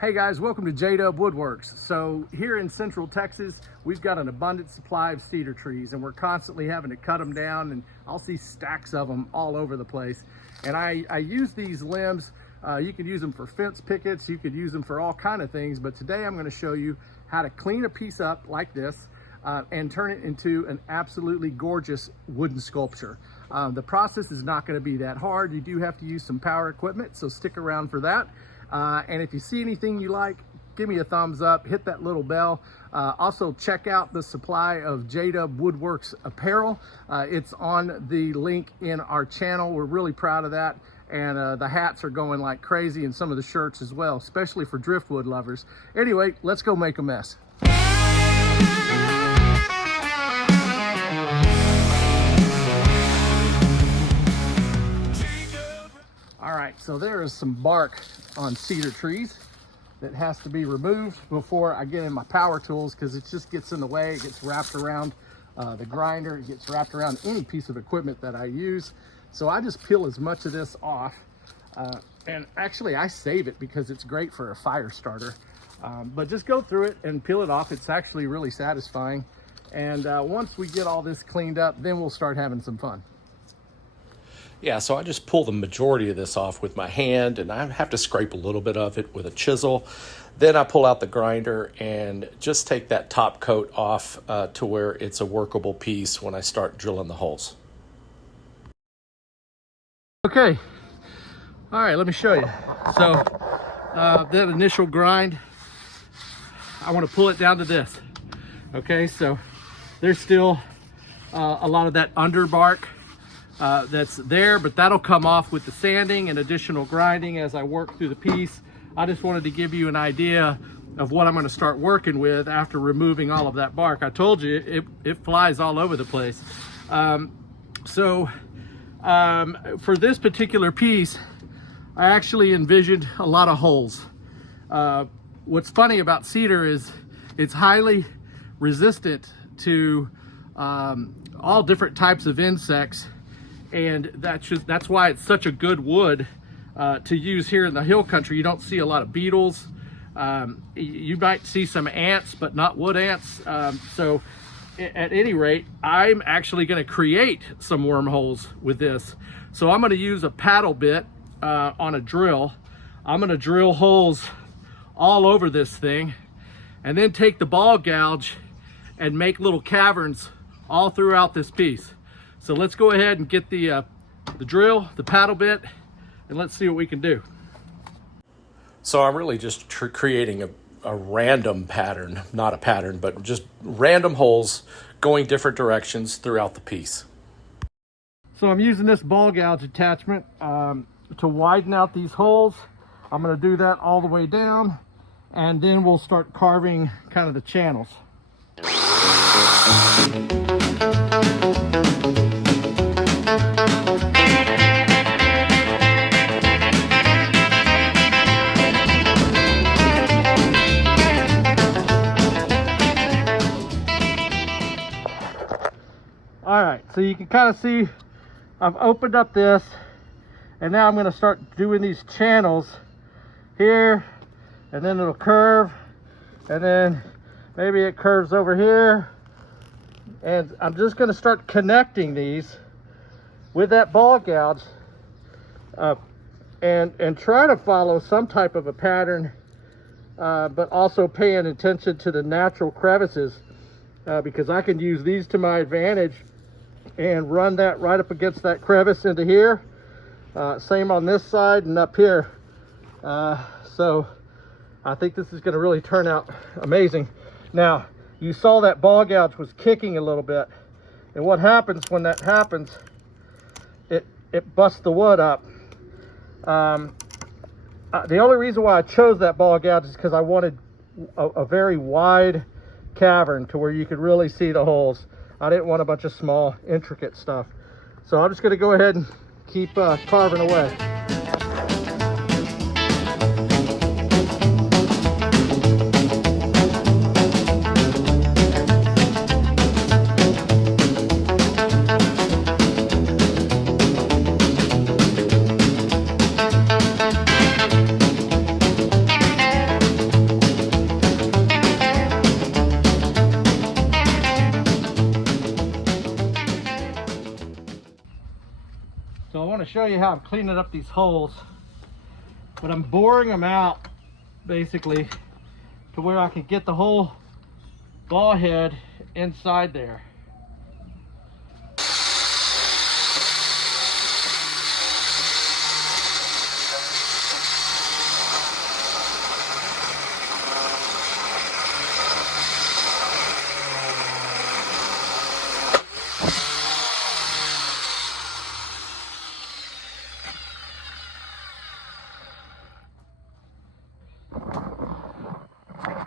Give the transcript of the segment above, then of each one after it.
Hey guys, welcome to JDUB Woodworks. So here in Central Texas, we've got an abundant supply of cedar trees and we're constantly having to cut them down, and I'll see stacks of them all over the place. And I use these limbs, you could use them for fence pickets, you could use them for all kind of things, but today I'm gonna show you how to clean a piece up like this and turn it into an absolutely gorgeous wooden sculpture. The process is not gonna be that hard. You do have to use some power equipment, so stick around for that. And if you see anything you like, give me a thumbs up, hit that little bell. Also check out the supply of JDUB Woodworks apparel. It's on the link in our channel. We're really proud of that. And the hats are going like crazy, and some of the shirts as well, especially for driftwood lovers. Anyway, let's go make a mess. All right, so there is some bark on cedar trees that has to be removed before I get in my power tools, because it just gets in the way. It gets wrapped around the grinder, it gets wrapped around any piece of equipment that I use. So I just peel as much of this off, and actually I save it because it's great for a fire starter. But just go through it and peel it off. It's actually really satisfying. And once we get all this cleaned up, then we'll start having some fun. Yeah, so I just pull the majority of this off with my hand, and I have to scrape a little bit of it with a chisel. Then I pull out the grinder and just take that top coat off to where it's a workable piece when I start drilling the holes. Okay, all right, let me show you. So that initial grind, I want to pull it down to this. Okay, so there's still a lot of that underbark that's there, but that'll come off with the sanding and additional grinding as I work through the piece. I just wanted to give you an idea of what I'm going to start working with after removing all of that bark. I told you it flies all over the place. For this particular piece, I actually envisioned a lot of holes. What's funny about cedar is it's highly resistant to all different types of insects. And that's why it's such a good wood to use here in the hill country. You don't see a lot of beetles. You might see some ants, but not wood ants. So at any rate, I'm actually going to create some wormholes with this. So I'm going to use a paddle bit on a drill. I'm going to drill holes all over this thing, and then take the ball gouge and make little caverns all throughout this piece. So let's go ahead and get the drill, the paddle bit, and let's see what we can do. So I'm really just creating a random pattern, not a pattern, but just random holes going different directions throughout the piece. So I'm using this ball gouge attachment to widen out these holes. I'm going to do that all the way down, and then we'll start carving kind of the channels. All right, so you can kind of see I've opened up this, and now I'm going to start doing these channels here, and then it'll curve, and then maybe it curves over here, and I'm just going to start connecting these with that ball gouge and try to follow some type of a pattern, but also paying attention to the natural crevices, because I can use these to my advantage and run that right up against that crevice into here. Same on this side and up here. So I think this is going to really turn out amazing. Now, you saw that ball gouge was kicking a little bit, and what happens when that happens, it busts the wood up. The only reason why I chose that ball gouge is because I wanted a very wide cavern to where you could really see the holes. I didn't want a bunch of small, intricate stuff. So I'm just going to go ahead and keep carving away. want to show you how I'm cleaning up these holes, but I'm boring them out basically to where I can get the whole ball head inside there.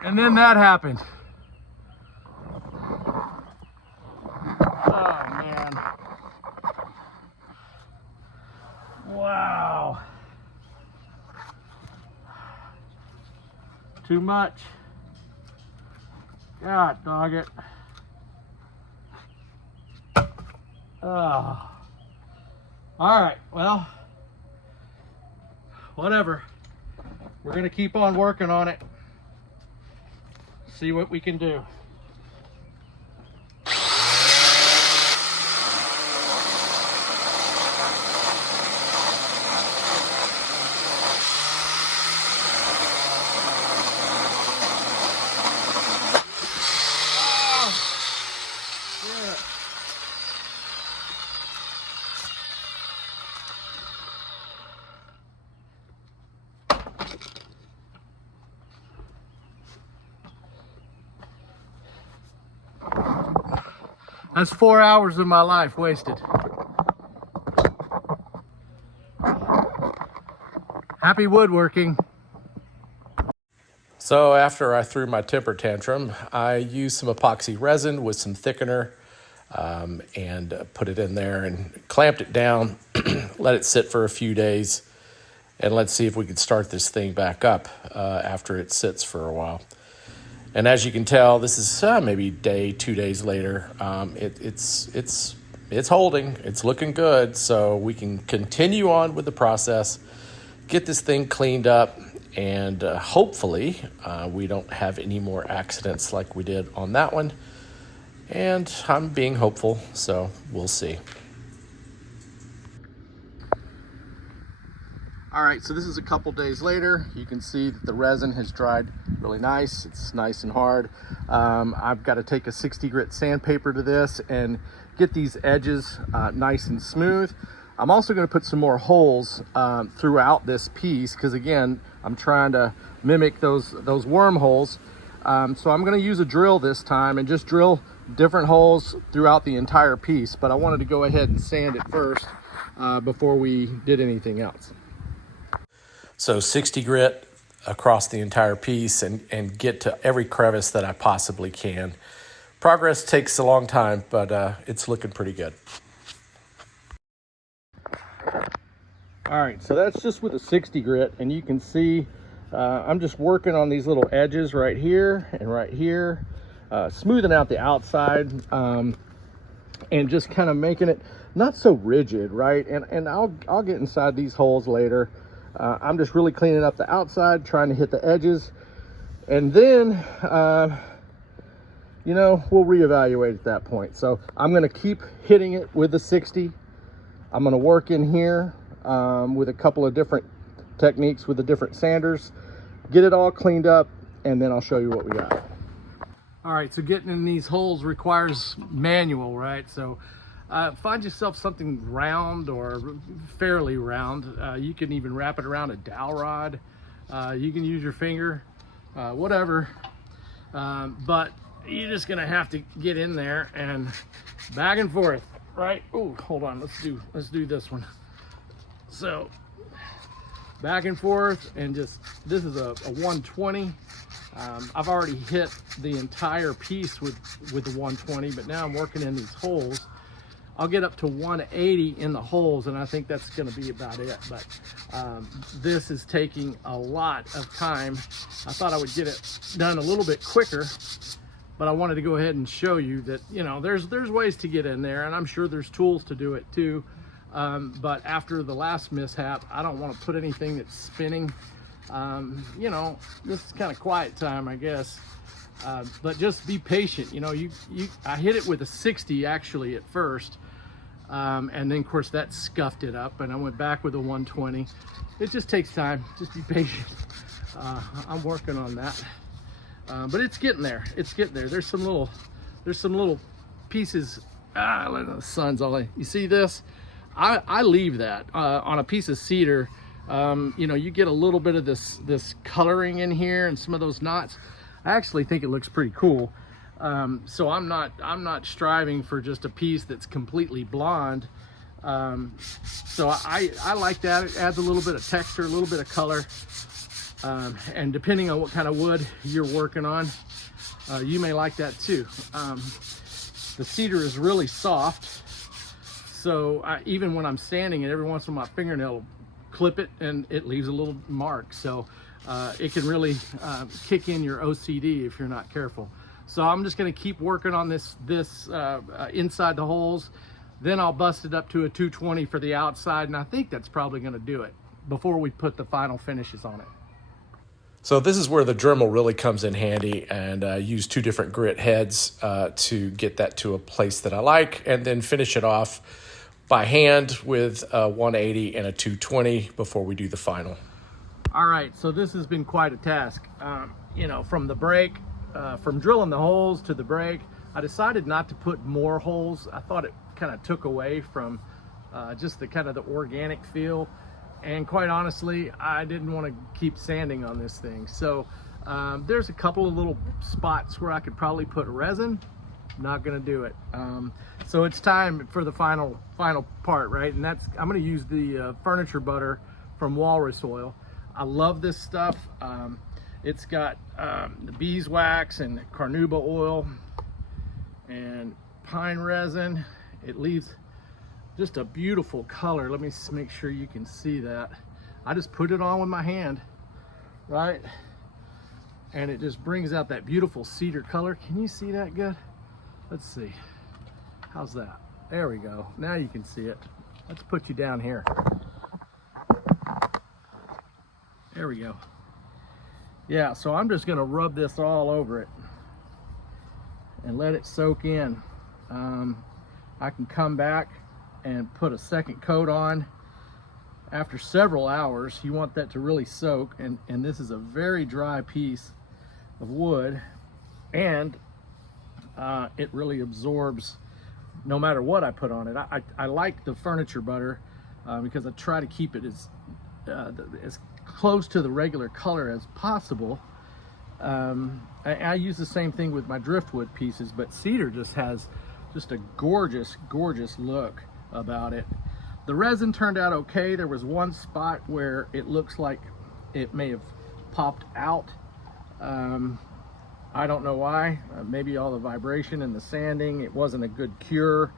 And then that happened. Oh man. Wow. Too much. God dog it. Oh. All right, well, whatever. We're gonna keep on working on it. See what we can do. That's 4 hours of my life wasted. Happy woodworking. So after I threw my temper tantrum, I used some epoxy resin with some thickener and put it in there and clamped it down, let it sit for a few days, and let's see if we could start this thing back up after it sits for a while. And as you can tell, this is maybe 2 days later. It's holding. It's looking good. So we can continue on with the process, get this thing cleaned up, and hopefully we don't have any more accidents like we did on that one. And I'm being hopeful, so we'll see. All right, so this is a couple days later. You can see that the resin has dried really nice. It's nice and hard. I've got to take a 60 grit sandpaper to this and get these edges nice and smooth. I'm also going to put some more holes throughout this piece because, again, I'm trying to mimic those wormholes. So I'm going to use a drill this time and just drill different holes throughout the entire piece. But I wanted to go ahead and sand it first before we did anything else. So 60 grit across the entire piece and get to every crevice that I possibly can. Progress takes a long time, but it's looking pretty good. All right, so that's just with a 60 grit, and you can see I'm just working on these little edges right here and right here, smoothing out the outside and just kind of making it not so rigid, right? And I'll get inside these holes later. I'm just really cleaning up the outside, trying to hit the edges, and then you know, we'll reevaluate at that point. So I'm going to keep hitting it with the 60. I'm going to work in here with a couple of different techniques with the different sanders, get it all cleaned up, and then I'll show you what we got. All right, so getting in these holes requires manual, right? So find yourself something round or fairly round. You can even wrap it around a dowel rod. You can use your finger, whatever. But you're just gonna have to get in there and back and forth, right? Oh, hold on, let's do this one. So back and forth, and just, this is a 120. I've already hit the entire piece with the 120, but now I'm working in these holes. I'll get up to 180 in the holes, and I think that's going to be about it. But this is taking a lot of time. I thought I would get it done a little bit quicker, but I wanted to go ahead and show you that, you know, there's ways to get in there, and I'm sure there's tools to do it too. But after the last mishap, I don't want to put anything that's spinning. You know, this is kind of quiet time, I guess. But just be patient. You know, I hit it with a 60 actually at first, And then of course that scuffed it up, and I went back with a 120. It just takes time, just be patient. I'm working on that, but it's getting there. It's getting there. There's some little pieces. The sun's all in. You see this? I leave that on a piece of cedar. You know, you get a little bit of this coloring in here and some of those knots. I actually think it looks pretty cool. So I'm not striving for just a piece that's completely blonde. So I like that. It adds a little bit of texture, a little bit of color. And depending on what kind of wood you're working on, you may like that too. The cedar is really soft. So even when I'm sanding it, every once in a while my fingernail will clip it and it leaves a little mark. So it can really kick in your OCD if you're not careful. So I'm just going to keep working on this inside the holes. Then I'll bust it up to a 220 for the outside, and I think that's probably going to do it before we put the final finishes on it. So this is where the Dremel really comes in handy, and use 2 different grit heads to get that to a place that I like, and then finish it off by hand with a 180 and a 220 before we do the final. All right, so this has been quite a task. You know, from the break, from drilling the holes to the break, I decided not to put more holes. I thought it kind of took away from just the kind of the organic feel. And quite honestly, I didn't want to keep sanding on this thing. So there's a couple of little spots where I could probably put resin. Not gonna do it. So it's time for the final part, right? And that's, I'm gonna use the furniture butter from walrus oil. I love this stuff. It's got the beeswax and carnauba oil and pine resin. It leaves just a beautiful color. Let me make sure you can see that. I just put it on with my hand, right? And it just brings out that beautiful cedar color. Can you see that good? Let's see. How's that? There we go. Now you can see it. Let's put you down here. There we go. Yeah, so I'm just gonna rub this all over it and let it soak in. I can come back and put a second coat on after several hours. You want that to really soak, and this is a very dry piece of wood, and it really absorbs no matter what I put on it. I like the furniture butter because I try to keep it as close to the regular color as possible. I use the same thing with my driftwood pieces, but cedar just has just a gorgeous look about it. The resin turned out okay. There was one spot where it looks like it may have popped out. I don't know why. Maybe all the vibration and the sanding. It wasn't a good cure.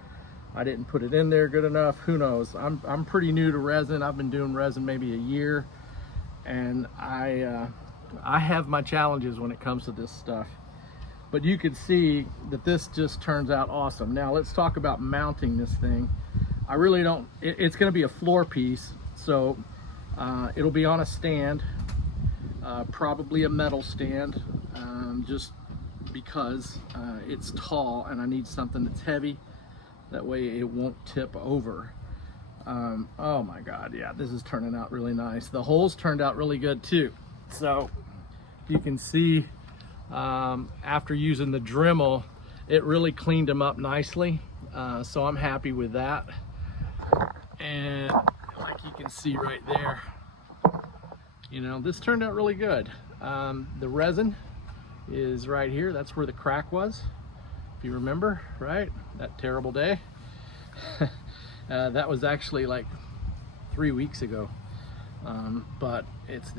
I didn't put it in there good enough. Who knows? I'm pretty new to resin. I've been doing resin maybe a year, and I have my challenges when it comes to this stuff. But you can see that this just turns out awesome. Now let's talk about mounting this thing. I really don't, it's gonna be a floor piece, so it'll be on a stand, probably a metal stand, just because it's tall and I need something that's heavy. That way it won't tip over. Oh my God, yeah, this is turning out really nice. The holes turned out really good too. So you can see after using the Dremel, it really cleaned them up nicely. So I'm happy with that. And like you can see right there, you know, this turned out really good. The resin is right here. That's where the crack was, if you remember, right? That terrible day. That was actually like 3 weeks ago. But it's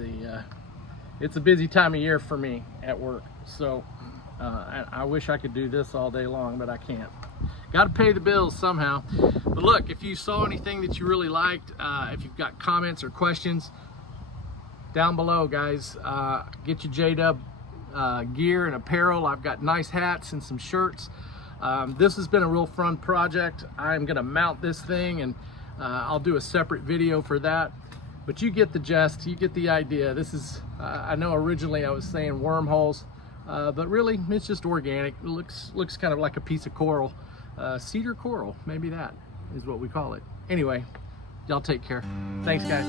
a busy time of year for me at work. So I wish I could do this all day long, but I can't. Got to pay the bills somehow. But look, if you saw anything that you really liked, if you've got comments or questions, down below, guys. Get your JDUB gear and apparel. I've got nice hats and some shirts. This has been a real fun project. I'm gonna mount this thing, and I'll do a separate video for that. But you get the gist, you get the idea. This is, I know originally I was saying wormholes, but really it's just organic. It looks kind of like a piece of coral, cedar coral, maybe that. is what we call it. Anyway, y'all take care. Thanks, guys.